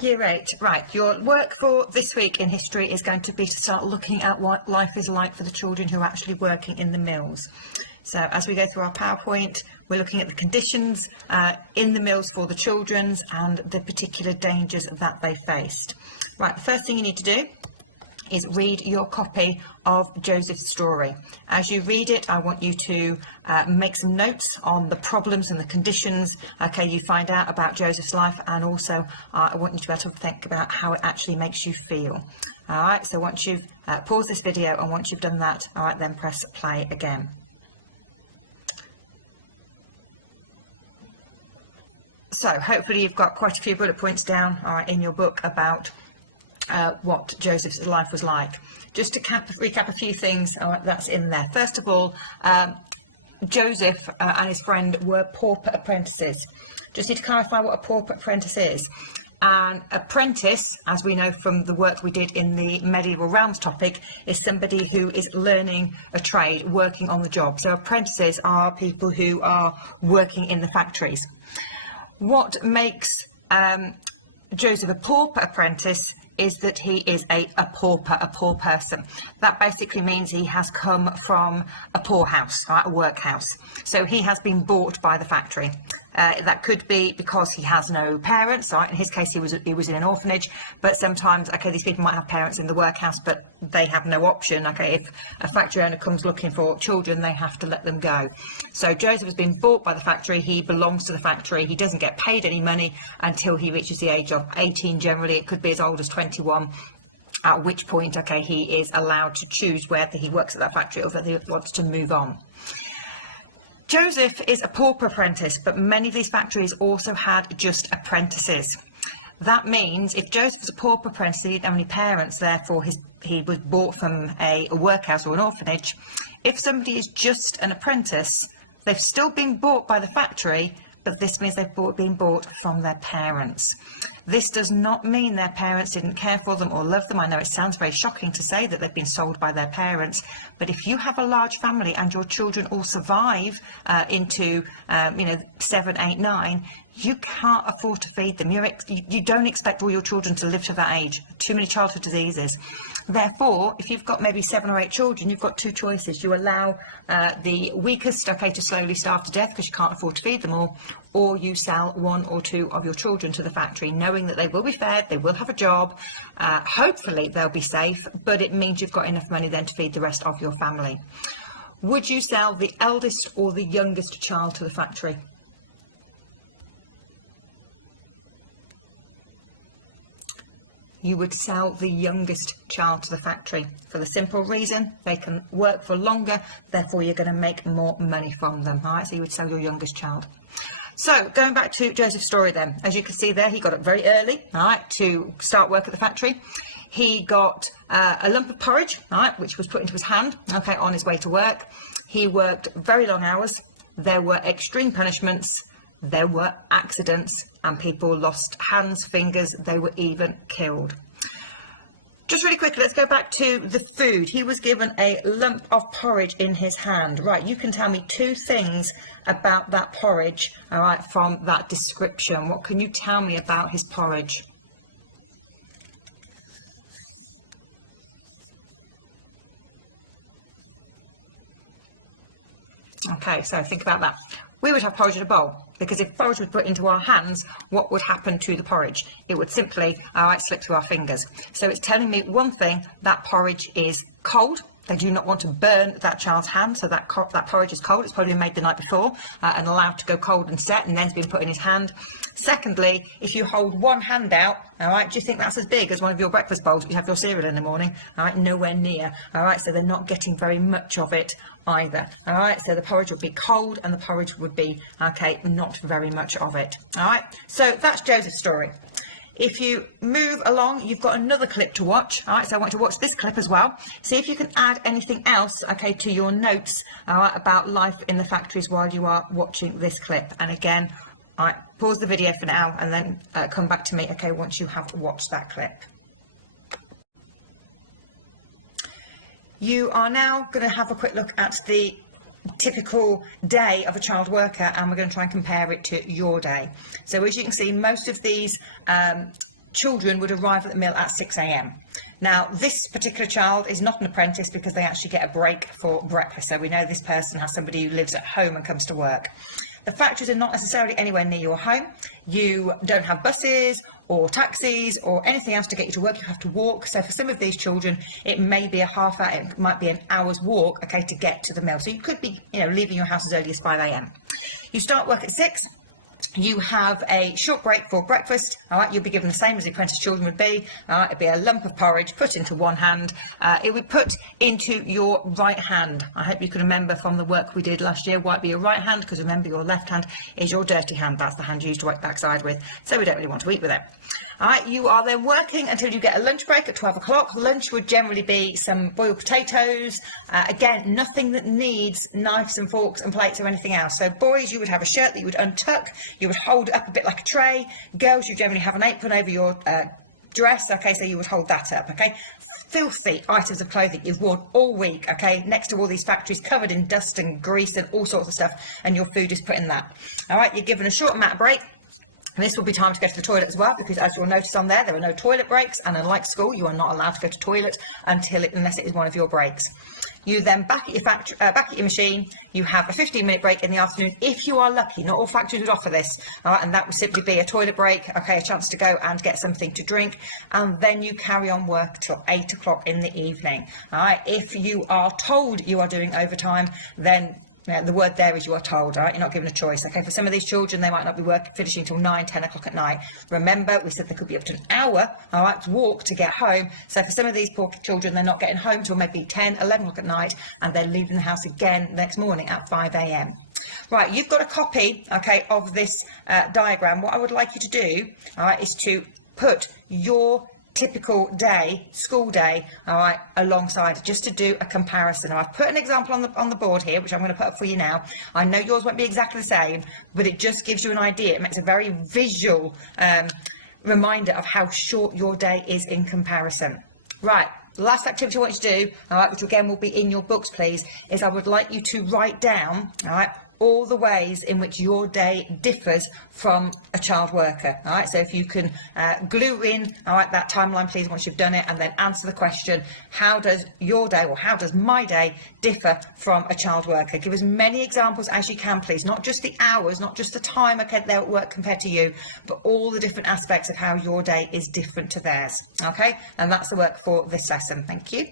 Year 8, right. Your work for this week in history is going to be to start looking at what life is like for the children who are actually working in the mills. So as we go through our PowerPoint, we're looking at the conditions in the mills for the children and the particular dangers that they faced. Right, the first thing you need to do is read your copy of Joseph's story. As you read it, I want you to make some notes on the problems and the conditions, okay, you find out about Joseph's life, and also I want you to be able to think about how it actually makes you feel. All right, so once you've paused this video and once you've done that, all right, then press play again. So hopefully you've got quite a few bullet points down, all right, in your book about what Joseph's life was like. Just to recap a few things that's in there. First of all, Joseph and his friend were pauper apprentices. Just need to clarify what a pauper apprentice is. An apprentice, as we know from the work we did in the medieval realms topic, is somebody who is learning a trade, working on the job. So apprentices are people who are working in the factories. What makes Joseph a pauper apprentice is that he is a pauper, a poor person. That basically means he has come from a poorhouse, right, a workhouse. So he has been bought by the factory. That could be because he has no parents, right? In his case, he was in an orphanage, but sometimes, okay, these people might have parents in the workhouse, but they have no option, okay? If a factory owner comes looking for children, they have to let them go. So Joseph has been bought by the factory, he belongs to the factory, he doesn't get paid any money until he reaches the age of 18 generally, it could be as old as 21, at which point, okay, he is allowed to choose whether he works at that factory or whether he wants to move on. Joseph is a pauper apprentice, but many of these factories also had just apprentices. That means if Joseph was a pauper apprentice, he didn't have any parents, therefore he was bought from a workhouse or an orphanage. If somebody is just an apprentice, they've still been bought by the factory, but this means they've been bought from their parents. This does not mean their parents didn't care for them or love them. I know it sounds very shocking to say that they've been sold by their parents, but if you have a large family and your children all survive into 7, 8, 9, you can't afford to feed them. You don't expect all your children to live to that age. Too many childhood diseases. Therefore, if you've got maybe 7 or 8 children, you've got 2 choices. You allow the weakest, okay, to slowly starve to death because you can't afford to feed them all, or you sell 1 or 2 of your children to the factory, knowing that they will be fed, they will have a job, hopefully they'll be safe, but it means you've got enough money then to feed the rest of your family. Would you sell the eldest or the youngest child to the factory? You would sell the youngest child to the factory for the simple reason they can work for longer, therefore you're going to make more money from them. All right, so you would sell your youngest child. So going back to Joseph's story then, as you can see there, he got up very early, all right, to start work at the factory. He got a lump of porridge, all right, which was put into his hand, okay, on his way to work. He worked very long hours. There were extreme punishments. There were accidents and people lost hands, fingers, they were even killed. Just really quickly, let's go back to the food. He was given a lump of porridge in his hand. Right, you can tell me 2 things about that porridge, all right, from that description. What can you tell me about his porridge? Okay, so think about that. We would have porridge in a bowl, because if porridge was put into our hands, what would happen to the porridge? It would simply, all right, slip through our fingers. So it's telling me one thing, that porridge is cold. They do not want to burn that child's hand, so that porridge is cold. It's probably been made the night before and allowed to go cold and set, and then it's been put in his hand. Secondly, if you hold one hand out, all right, do you think that's as big as one of your breakfast bowls you have your cereal in the morning? All right, nowhere near. All right, so they're not getting very much of it either. All right, so the porridge would be cold and the porridge would be, okay, not very much of it. All right, so that's Joseph's story. If you move along, you've got another clip to watch. All right, so I want you to watch this clip as well. See if you can add anything else, okay, to your notes, all right, about life in the factories while you are watching this clip. And again, all right, pause the video for now and then come back to me, okay, once you have watched that clip. You are now going to have a quick look at the typical day of a child worker, and we're going to try and compare it to your day. So as you can see, most of these children would arrive at the mill at 6 a.m. Now, this particular child is not an apprentice because they actually get a break for breakfast. So we know this person has somebody who lives at home and comes to work. The factories are not necessarily anywhere near your home. You don't have buses or taxis or anything else to get you to work. You have to walk. So for some of these children, it may be a half hour, it might be an hour's walk, okay, to get to the mill. So you could be, leaving your house as early as 5 a.m. You start work at 6. You have a short break for breakfast. All right, you'll be given the same as the apprentice children would be. All right, it'd be a lump of porridge put into one hand. It would put into your right hand. I hope you can remember from the work we did last year why it'd be your right hand, because remember your left hand is your dirty hand. That's the hand you used to wipe backside with. So we don't really want to eat with it. All right, you are then working until you get a lunch break at 12 o'clock. Lunch would generally be some boiled potatoes. Again, nothing that needs knives and forks and plates or anything else. So boys, you would have a shirt that you would untuck. You would hold it up a bit like a tray. Girls, you generally have an apron over your dress. Okay, so you would hold that up. Okay, filthy items of clothing you've worn all week. Okay, next to all these factories covered in dust and grease and all sorts of stuff, and your food is put in that. All right, you're given a short mat break. And this will be time to go to the toilet as well, because as you'll notice on there are no toilet breaks, and unlike school, you are not allowed to go to toilet unless it is one of your breaks. You then back at your machine. You have a 15-minute break in the afternoon if you are lucky. Not all factories would offer this, all right, and that would simply be a toilet break, okay, a chance to go and get something to drink, and then you carry on work till 8 o'clock in the evening. All right, if you are told you are doing overtime, then the word there is you are told, right? You're not given a choice. Okay, for some of these children, they might not be finishing till 9, 10 o'clock at night. Remember, we said there could be up to an hour, all right, to walk to get home. So for some of these poor children, they're not getting home till maybe 10, 11 o'clock at night, and they're leaving the house again the next morning at 5 a.m. Right, you've got a copy, okay, of this diagram. What I would like you to do, all right, is to put your typical day, school day, all right, alongside, just to do a comparison. Now, I've put an example on the board here, which I'm going to put up for you now. I know yours won't be exactly the same, but it just gives you an idea. It makes a very visual reminder of how short your day is in comparison. Right, the last activity I want you to do, all right, which again will be in your books, please, is I would like you to write down, all right, all the ways in which your day differs from a child worker. All right, so if you can glue in, all right, that timeline, please, once you've done it, and then answer the question, how does your day, or how does my day differ from a child worker? Give as many examples as you can, please, not just the hours, not just the time they're at work compared to you, but all the different aspects of how your day is different to theirs. Okay, and that's the work for this lesson. Thank you.